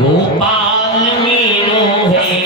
गोपाल मेरो है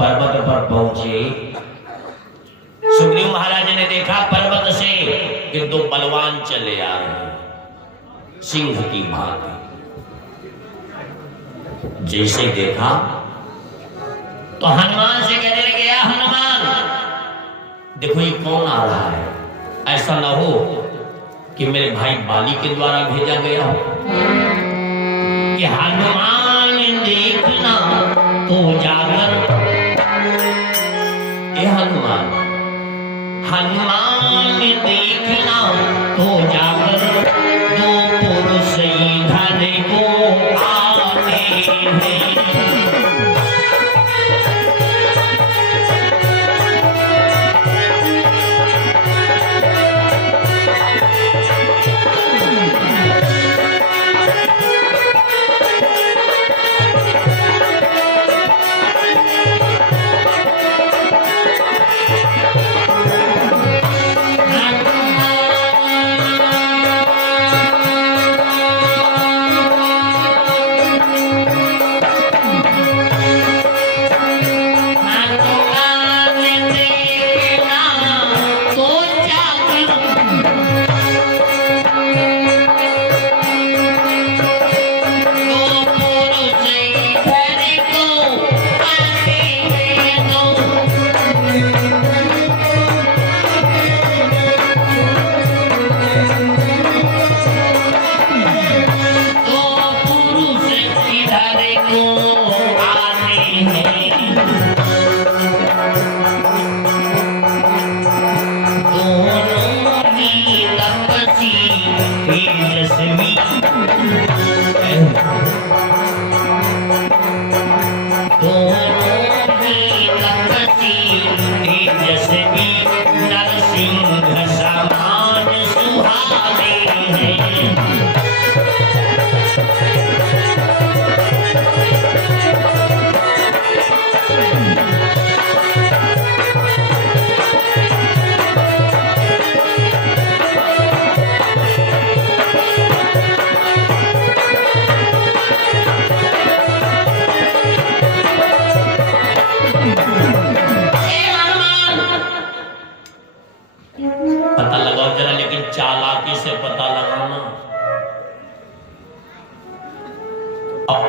पर्वत पर पहुंचे। सुग्रीव महाराज ने देखा पर्वत से कि दो बलवान चले आ रहे हैं सिंह की भांति। जैसे देखा तो हनुमान से कहने लगे, या हनुमान देखो ये कौन आ रहा है, ऐसा ना हो कि मेरे भाई बाली के द्वारा भेजा गया हो। कि हनुमान देखना तो जाकर हनुमान देखना तो जाकर दो पुरुष इधर को आते हैं।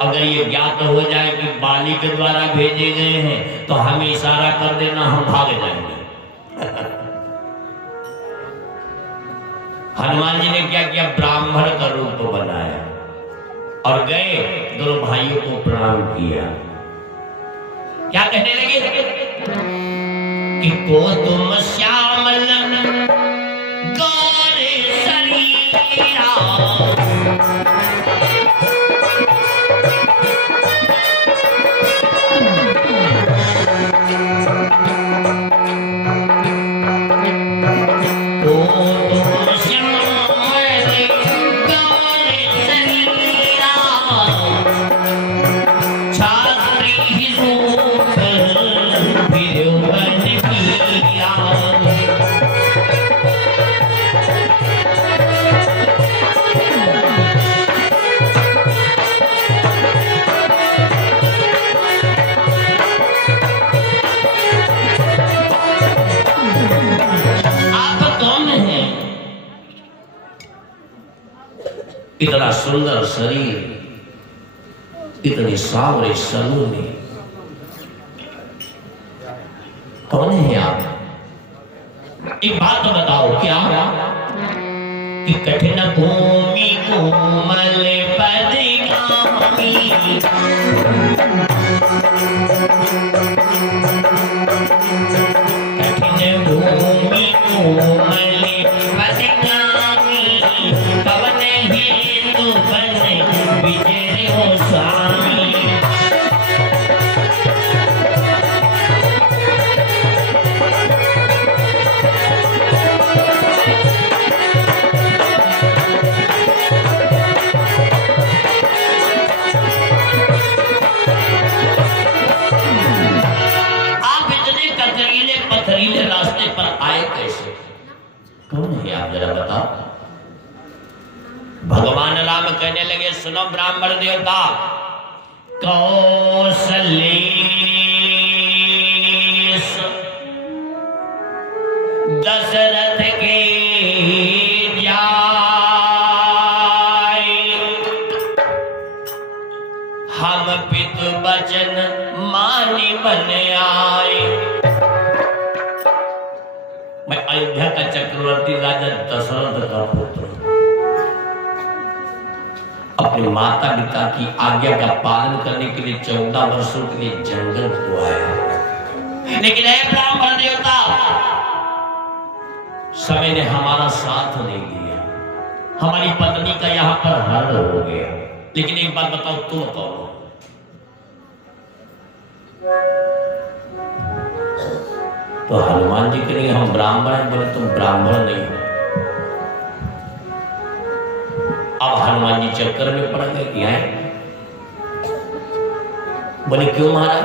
अगर ये ज्ञात हो जाए कि बाली के द्वारा भेजे गए हैं तो हम इशारा कर देना, हम भाग जाएंगे। हनुमान जी ने क्या किया, ब्राह्मण का रूप बनाया और गए दोनों भाइयों को प्रणाम किया। क्या कहने लगे कि को तुम श्यामल गौरे शरीरा छात्री रूप फिर बन पिया इतना सुंदर शरीर, इतने सांवरे सलूने, कौन है आप? एक बात तो बताओ, क्या कि कठिन भूमि कोमल पदगामी, कठिन भूमि कोमल पदगामी, पवन हेतु बन विजय हो स्वामी। पथरीले रास्ते पर आए कैसे? कौन है आप, जरा बताओ। भगवान राम कहने लगे, सुनो ब्राह्मण देवता, कौशलेश दशरथ के जाए, हम पितु बचन मानि बन आए। मैं अयोध्या का चक्रवर्ती राजा दशरथ का पुत्र, अपने माता पिता की आज्ञा का पालन करने के लिए 14 वर्षों के लिए जंगल को आया। लेकिन हे ब्राह्मण देवता, समय ने हमारा साथ नहीं दिया, हमारी पत्नी का यहाँ पर हरण हो गया। लेकिन एक बात बताओ, तुम कौन हो? तो हनुमान जी कहेंगे हम ब्राह्मण हैं। बोले तुम ब्राह्मण नहीं हो। अब हनुमान जी चक्कर में पड़ गए कि हैं। बोले क्यों महाराज?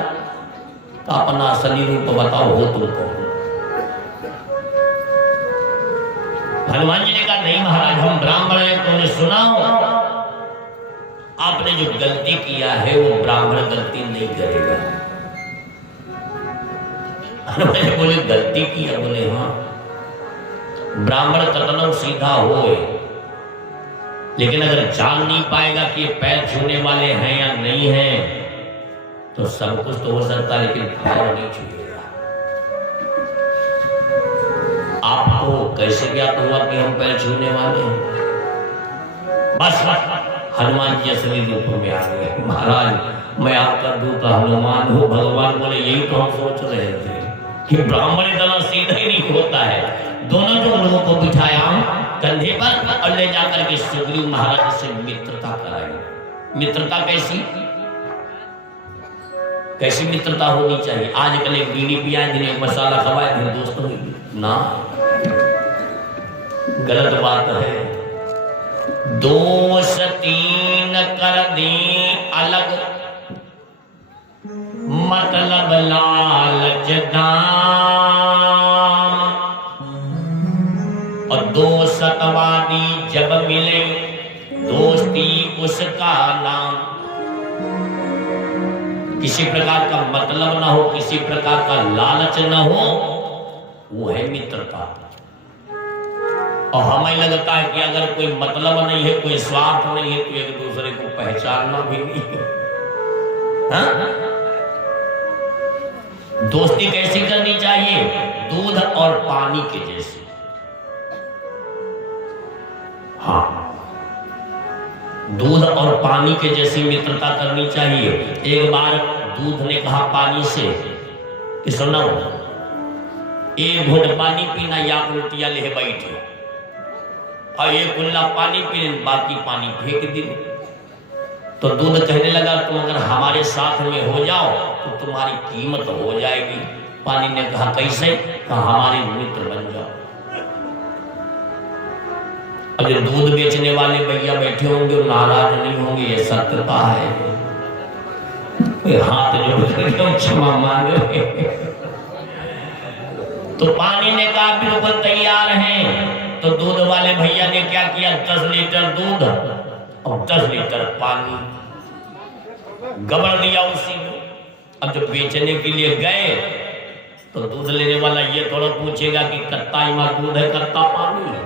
तो अपना असली रूप बताओ, हो तुमको। हनुमान जी ने कहा नहीं महाराज, हम ब्राह्मण हैं। तो उन्हें सुनाओ, आपने जो गलती किया है वो ब्राह्मण गलती नहीं करेगा। हनुमान बोले गलती किया? बोले हाँ, ब्राह्मण कतनो सीधा होए, लेकिन अगर जान नहीं पाएगा कि ये पैर छूने वाले हैं या नहीं हैं, तो सब कुछ तो हो सकता है, लेकिन पैर नहीं छूएगा। आपको कैसे ज्ञात हुआ कि हम पैर छूने वाले हैं? बस हनुमान जी असली रूप में आ गए। महाराज मैं आपका दूत हनुमान हूँ। भगवान बोले यही तो हम सोच रहे थे कि ब्राह्मण इतना सीधा ही नहीं होता है। दोनों जो लोगों को बिठाया कंधे पर और ले जाकर के सुग्रीव महाराज से मित्रता कराई। मित्रता कैसी कैसी मित्रता होनी चाहिए? आजकल एक बीड़ी पियाए, जिन्हें मसाला खवाए, फिर दोस्त होगी ना, गलत बात है। दोष तीन कर दे अलग, मतलब लालच दाम, और दो सतवादी जब मिले, दोस्ती उसका नाम। किसी प्रकार का मतलब ना हो, किसी प्रकार का लालच ना हो, वो है मित्रता। और हमें लगता है कि अगर कोई मतलब नहीं है, कोई स्वार्थ नहीं है, तो एक दूसरे को पहचानना भी नहीं है। हाँ? दोस्ती कैसी करनी चाहिए? दूध और पानी के जैसे। हाँ, दूध और पानी के जैसी मित्रता करनी चाहिए। एक बार दूध ने कहा पानी से कि सुनो, एक घूंट पानी पीना या उल्टिया ले बैठे, और एक कुल्ला पानी पीने, बाकी पानी फेंक दी। तो दूध कहने लगा तुम अगर हमारे साथ में हो जाओ तो तुम्हारी कीमत हो जाएगी। पानी ने कहा कैसे? कहा हमारे मित्र बन जाओ। अब जो दूध बेचने वाले भैया बैठे होंगे नाराज नहीं होंगे, ये सत्यता है। हाथ जो क्षमा मांगे। तो पानी ने कहा बिल्कुल तैयार हैं। तो दूध वाले भैया ने क्या किया? 10 लीटर दूध और 10 लीटर पानी गबड़ दिया उसी में। अब जब बेचने के लिए गए तो दूध लेने वाला ये थोड़ा पूछेगा कि कत्ता इमा दूध है कत्ता पानी है?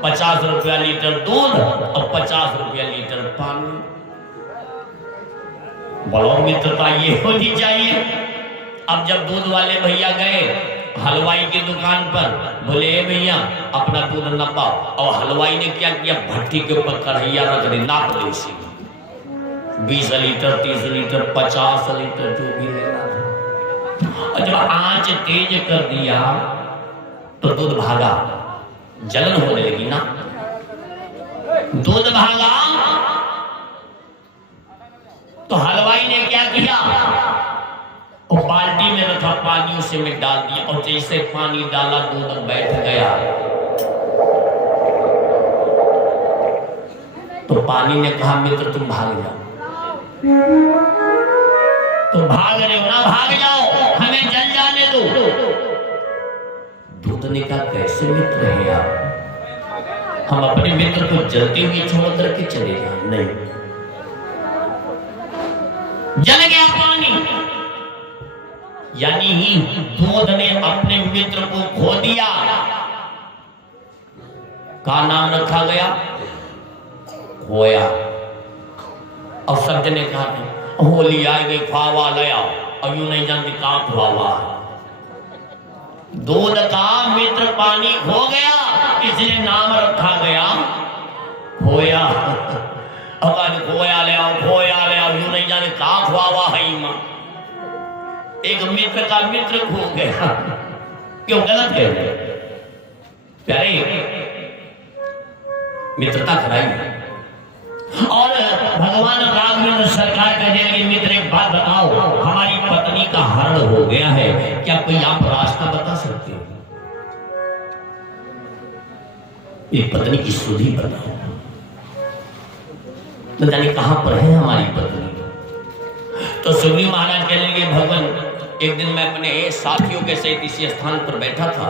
50 रुपया लीटर दूध और 50 रुपया लीटर पानी। बोलो मित्रता ये होनी चाहिए। अब जब दूध वाले भैया गए हलवाई की दुकान पर, बोले ए भैया अपना दूध नपाओ, और हलवाई ने क्या किया, भट्टी के ऊपर कढ़ैया रख दी, नाप दी उसी 20 लीटर 30 लीटर 50 लीटर जो भी लेना था। और जब आंच तेज कर दिया तो दूध भागा, जलन होने लगी ना, दूध भागा। तो हलवाई ने क्या किया, वो बाल्टी में रखा पानी उसे में डाल दिया, और जैसे पानी डाला दूध बैठ गया। तो पानी ने कहा मित्र तुम भाग जाओ, तुम भाग रहे हो ना, भाग जाओ, हमें जल जाने दो। दूध ने कहा कैसे मित्र है आप, हम अपने मित्र को जलते हुए छोड़ करके चले जाए? नहीं, जल गया पानी, यानी दूध ने अपने मित्र को खो दिया। का नाम रखा गया, खोया। और सब जने कहा होली आ गई, ख्वावा लया, और यूं नहीं जानती कहां ख्वावा। दूध का मित्र पानी खो गया, इसलिए नाम रखा गया खोया। अब खोया ले आओ, खोया ले आओ, यूं नहीं जाने कहां ख्वावा है मां। एक मित्र का मित्र खो गया, क्यों गलत कह रहे प्यारे, मित्रता कराई। और भगवान राघवेंद्र सरकार कहने लगे मित्र एक बात बताओ, हमारी पत्नी का हरण हो गया है, क्या कोई आप रास्ता बता सकते हो? ये पत्नी की सुधि बताओ, न जाने कहां पर है हमारी पत्नी। तो सुग्रीव महाराज कहने लगे भगवान एक दिन मैं अपने साथियों के साथ इसी स्थान पर बैठा था,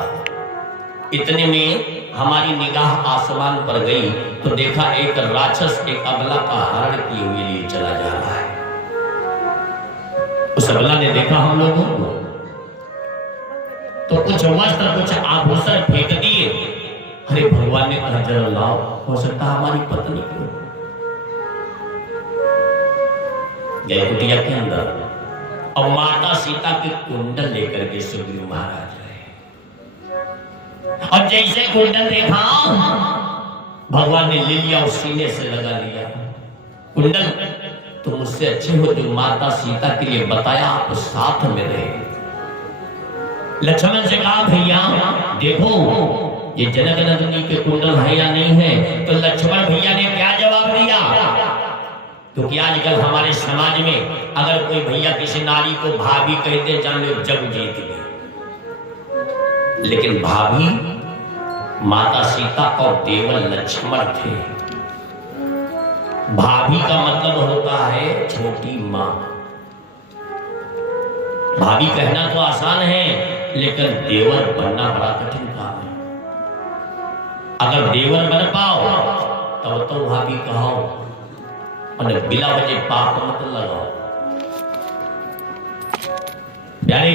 इतने में हमारी निगाह आसमान पर गई तो देखा एक राक्षस एक अबला का हरण किए हुए लिए चला जा रहा है। उस अबला ने देखा हम लोगों को तो कुछ वस्त्र कुछ आभूषण फेंक दिए। अरे भगवान ने कहा जरा लाओ, हो सकता हमारी पत्नी को। गए कुटिया के अंदर और माता सीता के कुंडल लेकर के सुग्रीव महाराज रहे, और जैसे कुंडल देखा भगवान ने ले लिया और सीने से लगा लिया। कुंडल तुम मुझसे अच्छे हो जो माता सीता के लिए बताया, आप साथ में रहे। लक्ष्मण से कहा भैया देखो ये जनक नंदिनी के कुंडल है या नहीं है। तो लक्ष्मण भैया ने क्या जवाब दिया, क्योंकि आजकल हमारे समाज में अगर कोई भैया किसी नारी को भाभी कहते जान लो जग जीत गए। लेकिन भाभी माता सीता और देवर लक्ष्मण थे। भाभी का मतलब होता है छोटी मां। भाभी कहना तो आसान है, लेकिन देवर बनना बड़ा कठिन काम है। अगर देवर बन पाओ तब तो भाभी कहो, और बिना वजह पाप मत लगाओ। यानी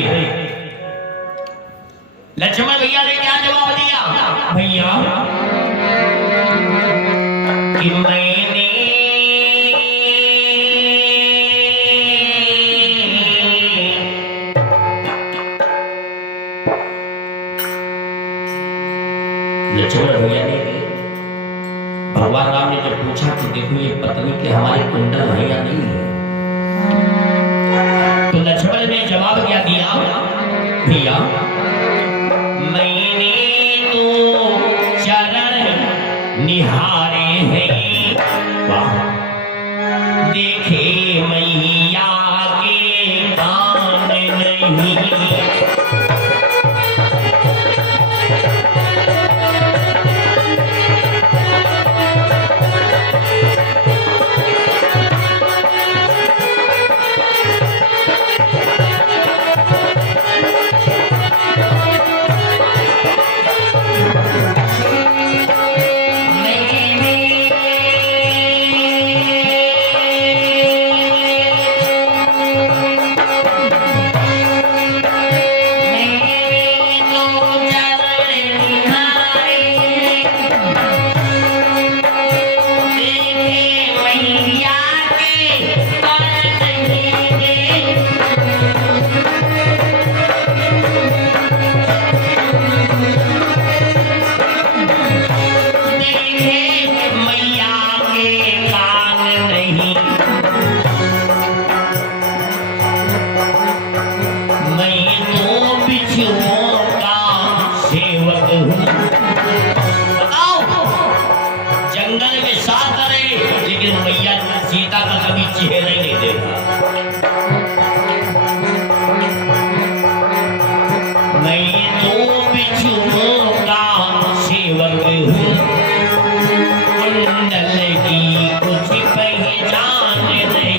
लक्ष्मण भैया ने क्या जवाब दिया, भैया कि मैंने लक्ष्मण भैया ने भगवान राम ने जब पूछा कि देखो ये पत्नी के हमारे कुंडल है या नहीं है, तो लक्ष्मण ने जवाब क्या दिया, भैया मैंने तो चरण निहारे हैं, देखे मैया के कान नहीं। सीता का कभी चेहरा ही नहीं देखा। मैं तो बिच्छुओं का सेवक हूँ, कुंडल की कुछ पहचान नहीं।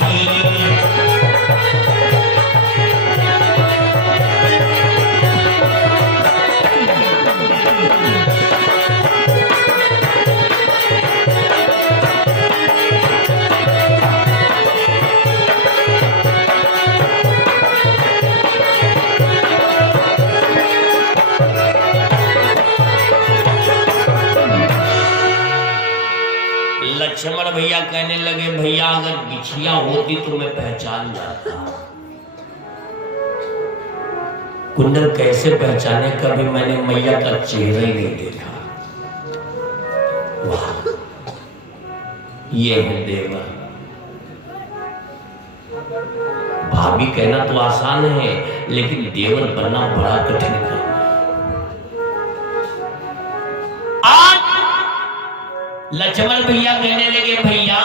लक्ष्मण भैया कहने लगे, भैया अगर बिछिया होती तो मैं पहचान जाता। कुंडल कैसे पहचाने, कभी मैंने मैया का चेहरा ही नहीं देखा। वाह, ये है देवर। भाभी कहना तो आसान है, लेकिन देवर बनना बड़ा कठिन काम है। लक्ष्मण भैया कहने लगे, भैया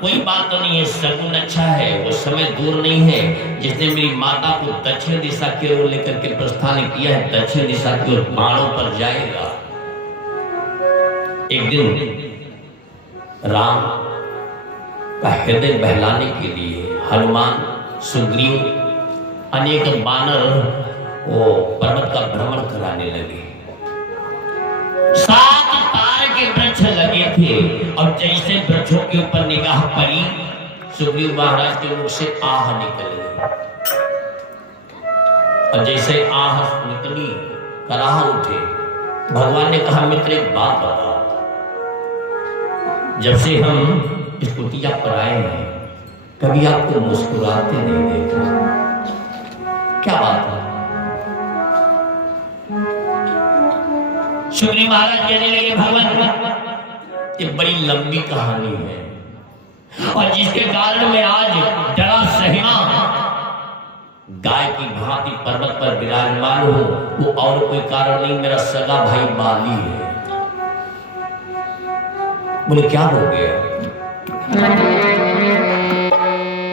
कोई बात तो नहीं है, सगुन अच्छा है, वो समय दूर नहीं है जिसने मेरी माता को दक्षिण दिशा की ओर लेकर के प्रस्थान किया है, दक्षिण दिशा की ओर पहाड़ों पर जाएगा। एक दिन राम का हृदय बहलाने के लिए हनुमान, सुग्रीव, अनेक बानर वो पर्वत का भ्रमण कराने लगे। 7 तार के वृक्ष लगे थे और जैसे वृक्षों के ऊपर निगाह पड़ी, सुग्रीव महाराज के मुख से आह निकल गई। और जैसे आह निकली, कराह उठे। भगवान ने कहा, मित्र एक बात बताओ, जब से हम इस कुटिया पर आए हैं कभी आपको मुस्कुराते नहीं देखा, क्या बात है? सुग्रीव महाराज कहने लगे, भगवान ये बड़ी लंबी कहानी है और जिसके कारण मैं आज डरा सहमा गाय की भांति पर्वत पर विराजमान हूं, वो और कोई कारण नहीं, मेरा सगा भाई बाली है। बोले क्या हो गया?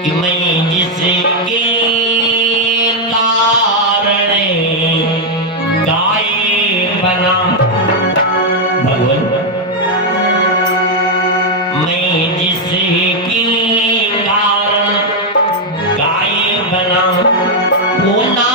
कि मैं जिसके कारण गाय बना, भगवान मैं जिसके कारण गाय बना, वो ना